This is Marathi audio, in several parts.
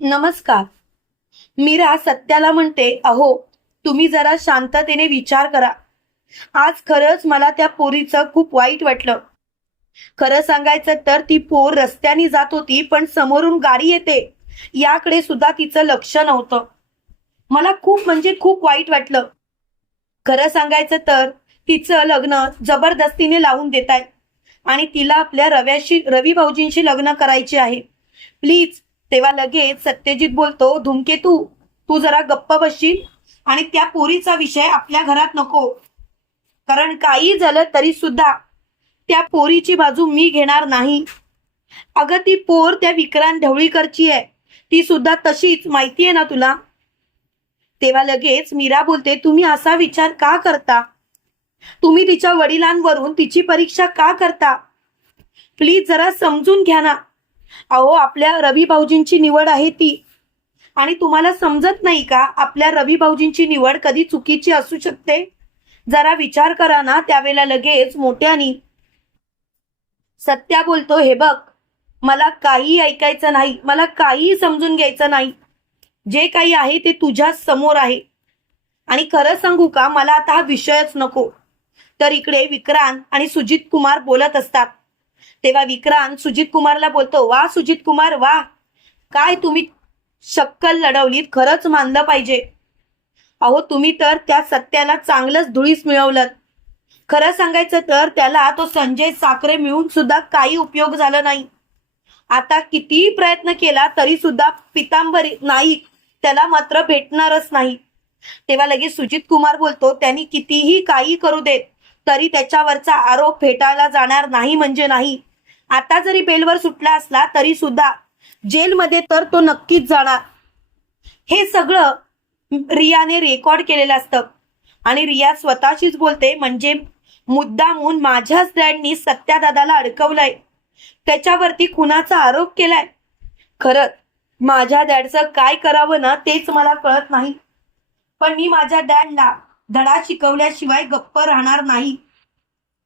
नमस्कार. मीरा सत्याला म्हणते अहो तुम्ही जरा शांततेने विचार करा. आज खरंच मला त्या पोरीचं खूप वाईट वाटलं. खरं सांगायचं तर ती पोर रस्त्याने जात होती पण समोरून गाडी येते. याकडे सुद्धा तिचं लक्ष नव्हतं. मला खूप म्हणजे खूप वाईट वाटलं. खरं सांगायचं तर तिचं लग्न जबरदस्तीने लावून देत आहे आणि तिला आपल्या रव्याशी रवी भाऊजींशी लग्न करायचे आहे. प्लीज तेव्हा लगेच सत्यजित बोलतो धूमकेतू तू जरा गप्प बसशील आणि त्या पोरीचा विषय आपल्या घरात नको. कारण काही झालं तरी सुद्धा त्या पोरीची बाजू मी घेणार नाही. अगं ती पोर त्या विक्रांत ढवळीकरची आहे. ती सुद्धा तशीच माहिती आहे ना तुला? तेव्हा लगेच मीरा बोलते तुम्ही असा विचार का करता? तुम्ही तिच्या वडिलांवरून तिची परीक्षा का करता? प्लीज जरा समजून घ्या ना. अहो आपल्या रवी भाऊजींची निवड आहे ती. आणि तुम्हाला समजत नाही का आपल्या रवी भाऊजींची निवड कधी चुकीची असू शकते? जरा विचार करा ना त्यावेळेला लगेच मोठ्यानी. सत्या बोलतो हे बघ मला काही ऐकायचं नाही मला काही समजून घ्यायचं नाही. जे काही आहे ते तुझ्या समोर आहे. आणि खरं सांगू का मला आता हा विषयच नको. तर इकडे विक्रांत आणि सुजित कुमार बोलत असतात. तेव्हा विक्रांत सुजित कुमारला बोलतो वा सुजित कुमार वा. काय तुम्ही शक्कल लढवलीत? खरंच मानलं पाहिजे. अहो तुम्ही तर त्या सत्याला चांगलंच धुळीस मिळवलं खरं सांगायचं तर त्याला तो संजय साखरे मिळून सुद्धा काही उपयोग झाला नाही. आता कितीही प्रयत्न केला तरी सुद्धा पितांबरी नाईक त्याला मात्र भेटणारच नाही. तेव्हा लगेच सुजित कुमार बोलतो त्यांनी कितीही काही करू देत तरी त्याच्यावरचा आरोप फेटाळला जाणार नाही म्हणजे नाही. आता जरी बेलवर सुटला असला तरी सुद्धा जेलमध्ये तर तो नक्कीच जाणार. हे सगळं रियाने रेकॉर्ड केलेलं असतं. आणि रिया स्वतःशीच बोलते म्हणजे मुद्दामून माझ्याच डॅडनी सत्यादादाला अडकवलंय. त्याच्यावरती खुनाचा आरोप केलाय. खरंच माझ्या डॅडचं काय करावं ना तेच मला कळत नाही. पण मी माझ्या डॅडला धडा शिकवल्याशिवाय गप्प राहणार नाही.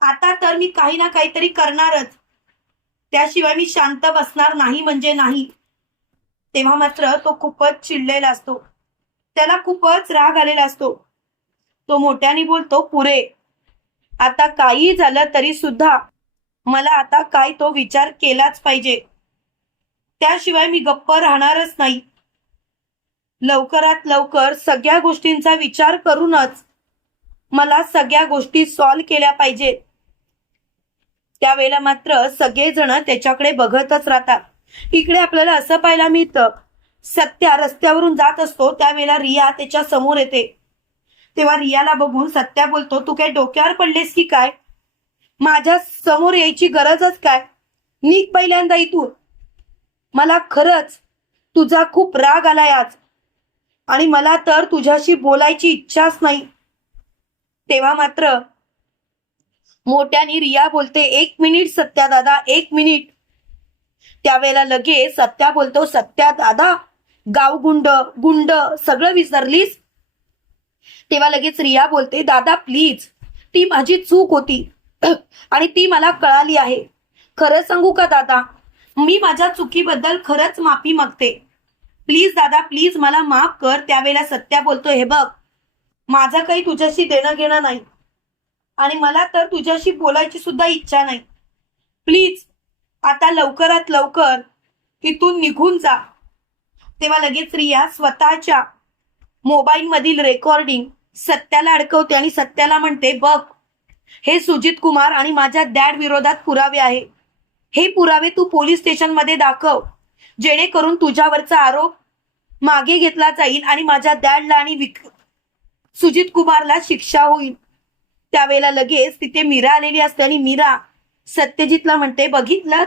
आता तर मी काही ना काहीतरी करणारच. त्याशिवाय मी शांत बसणार नाही म्हणजे नाही. तेव्हा मात्र तो खूपच चिडलेला असतो. त्याला खूपच राग आलेला असतो. तो मोठ्याने बोलतो पुरे आता काही झालं तरी सुद्धा मला आता काय तो विचार केलाच पाहिजे. त्याशिवाय मी गप्प राहणारच नाही. लवकरात लवकर सगळ्या गोष्टींचा विचार करूनच मला सगळ्या गोष्टी सॉल्व केल्या पाहिजेत. त्यावेळेला मात्र सगळेजण त्याच्याकडे बघतच राहतात. इकडे आपल्याला असं पाहायला मिळतं सत्या रस्त्यावरून जात असतो त्यावेळेला रिया त्याच्यासमोर येते. तेव्हा रियाला बघून सत्या बोलतो तू काय डोक्यावर पडलेस की काय? माझ्यासमोर यायची गरजच काय? निघ पहिल्यांदा इथून. मला खरंच तुझा खूप राग आलाय आज आणि मला तर तुझ्याशी बोलायची इच्छाच नाही. तेव्हा मात्र मोठ्याने रिया बोलते एक मिनिट सत्या दादा एक मिनिट. त्यावेळेला लगेच सत्या बोलतो सत्या दादा गाव गुंड गुंड सगळं विसरलीस? तेव्हा लगेच रिया बोलते दादा प्लीज ती माझी चूक होती आणि ती मला कळाली आहे. खरं सांगू का दादा? मी माझ्या चुकीबद्दल खरंच माफी मागते. प्लीज दादा प्लीज मला माफ कर. त्यावेळेला सत्या बोलतो हे बघ माझं काही तुझ्याशी देणं घेणं नाही. आणि मला तर तुझ्याशी बोलायची सुद्धा इच्छा नाही. प्लीज आता लवकरात लवकर इथून निघून जा. तेव्हा लगेच रिया स्वतःच्या मोबाईलमधील रेकॉर्डिंग सत्याला अडकवते आणि सत्याला म्हणते बघ हे सुजित कुमार आणि माझ्या डॅड विरोधात पुरावे आहे. हे पुरावे तू पोलीस स्टेशनमध्ये दाखव. जेणेकरून तुझ्यावरचा आरोप मागे घेतला जाईल आणि माझ्या डॅडला आणि विक सुजित कुमारला शिक्षा होईल. त्यावेळेला लगेच तिथे मीरा आलेली असते आणि मीरा सत्यजितला म्हणते बघितलं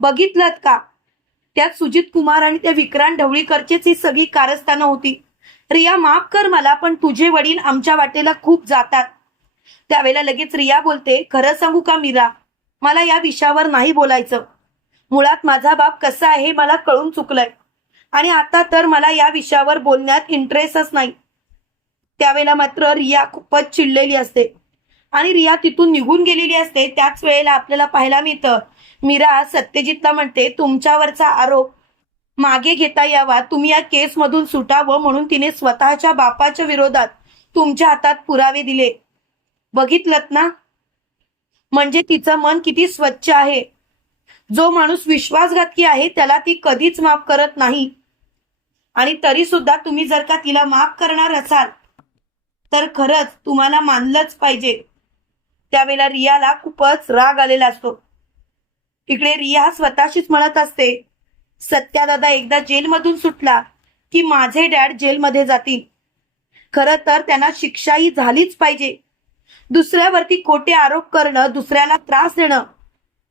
बघितलं का? त्यात सुजित कुमार आणि त्या विक्रांत ढवळीकरचेच ही सगळी कारस्थानं होती. रिया माफ कर मला पण तुझे वडील आमच्या वाटेला खूप जातात. त्यावेळेला लगेच रिया बोलते खरं सांगू का मीरा? मला या विषयावर नाही बोलायचं. मुळात माझा बाप कसा आहे मला कळून चुकलंय. आणि आता तर मला या विषयावर बोलण्यात इंटरेस्टच नाही. त्यावेळेला मात्र रिया खूपच चिडलेली असते. आणि रिया तिथून निघून गेलेली असते. त्याच वेळेला आपल्याला पाहायला मिळतं. मीरा सत्यजितला म्हणते तुमच्यावरचा आरोप मागे घेता यावा. तुम्ही या केसमधून सुटावं म्हणून तिने स्वतःच्या बापाच्या विरोधात तुमच्या हातात पुरावे दिले. बघितलत ना? म्हणजे तिचं मन किती स्वच्छ आहे. जो माणूस विश्वासघातकी आहे त्याला ती कधीच माफ करत नाही. आणि तरी सुद्धा तुम्ही जर का तिला माफ करणार असाल तर खरंच तुम्हाला मानलंच पाहिजे. त्यावेळेला रियाला खूपच राग आलेला असतो. इकडे रिया स्वतःशीच म्हणत असते सत्यादादा एकदा जेलमधून सुटला की माझे डॅड जेलमध्ये जातील. खरं तर त्यांना शिक्षाही झालीच पाहिजे. दुसऱ्यावरती खोटे आरोप करणं दुसऱ्याला त्रास देणं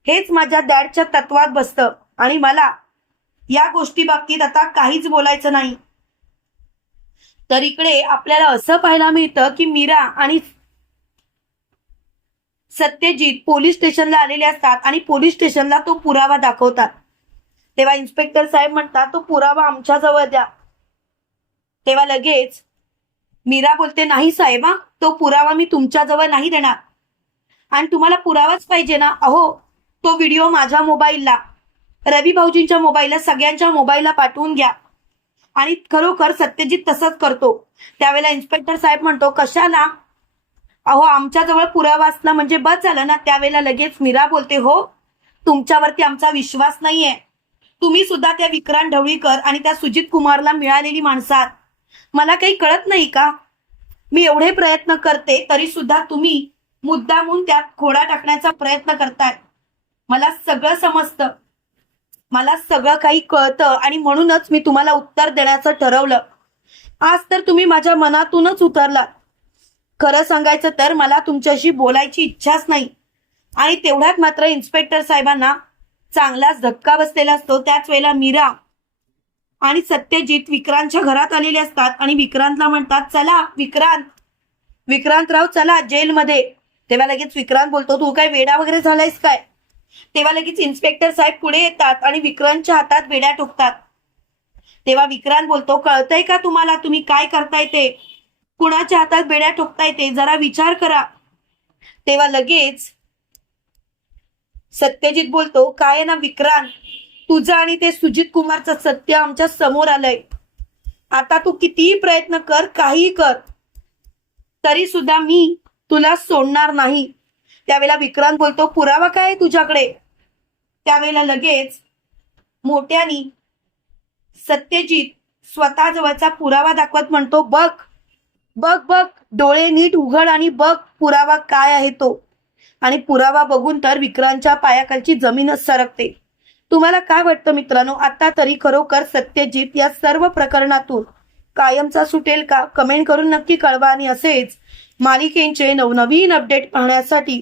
हेच माझ्या डॅडच्या तत्वात बसतं. आणि मला या गोष्टी बाबतीत आता काहीच बोलायचं नाही. तर इकडे आपल्याला असं पाहायला मिळतं की मीरा आणि सत्यजित पोलीस स्टेशनला आलेले असतात आणि पोलीस स्टेशनला तो पुरावा दाखवतात. तेव्हा इन्स्पेक्टर साहेब म्हणतात तो पुरावा आमच्या जवळ द्या. तेव्हा लगेच मीरा बोलते नाही साहेब तो पुरावा मी तुमच्या जवळ नाही देणार. आणि तुम्हाला पुरावाच पाहिजे ना? अहो तो व्हिडिओ माझ्या मोबाईलला रवी भाऊजींच्या मोबाईलला सगळ्यांच्या मोबाईलला पाठवून घ्या. आणि खरोखर सत्यजित तसंच करतो. त्यावेळेला इन्स्पेक्टर साहेब म्हणतो कशाला? अहो आमच्याजवळ पुरावा असला म्हणजे बस झालं ना? त्यावेळेला लगेच मीरा बोलते हो तुमच्यावरती आमचा विश्वास नाहीये. तुम्ही सुद्धा त्या विक्रांत ढवळीकर आणि त्या सुजित कुमारला मिळालेली माणसात. मला काही कळत नाही का? मी एवढे प्रयत्न करते तरी सुद्धा तुम्ही मुद्दामून त्यात खोडा टाकण्याचा प्रयत्न करताय. मला सगळं समजतं. मला सगळं काही कळतं आणि म्हणूनच मी तुम्हाला उत्तर देण्याचं ठरवलं. आज तर तुम्ही माझ्या मनातूनच उतरलात. खरं सांगायचं तर मला तुमच्याशी बोलायची इच्छाच नाही. आणि तेवढ्यात मात्र इन्स्पेक्टर साहेबांना चांगलाच धक्का बसलेला असतो. त्याच वेळेला मीरा आणि सत्यजित विक्रांतच्या घरात आलेले असतात आणि विक्रांतला म्हणतात चला विक्रांत. विक्रांतराव चला जेलमध्ये. तेव्हा लगेच विक्रांत बोलतो तू काय वेडा वगैरे झालायस काय? तेव्हा लगेच इन्स्पेक्टर साहेब पुढे येतात आणि विक्रांतच्या हातात वेड्या ठोकतात तेव्हा विक्रांत बोलतो कळतंय का तुम्हाला तुम्ही काय करताय ते? कुणाच्या हातात बेड्या ठोकताय ते? जरा विचार करा. तेव्हा लगेच सत्यजित बोलतो काय आहे ना विक्रांत? तुझं आणि ते सुजित कुमारचं सत्य आमच्यासमोर आलंय. आता तू कितीही प्रयत्न कर काही कर. तरी सुद्धा मी तुला सोडणार नाही. त्यावेळेला विक्रांत बोलतो पुरावा काय आहे तुझ्याकडे? त्यावेळेला लगेच मोठ्यानी सत्यजित स्वतःजवळचा पुरावा दाखवत म्हणतो बघ बघ बघ डोळे नीट उघड आणि बघ पुरावा काय आहे तो. आणि पुरावा बघून तर विक्रांतच्या पायाखालची जमीनच सरकते. तुम्हाला काय वाटतं मित्रांनो? आता तरी खरोखर सत्यजित या सर्व प्रकरणातून कायमचा सुटेल का? कमेंट करून नक्की कळवा. आणि असेच मालिकेंचे नवनवीन अपडेट पाहण्यासाठी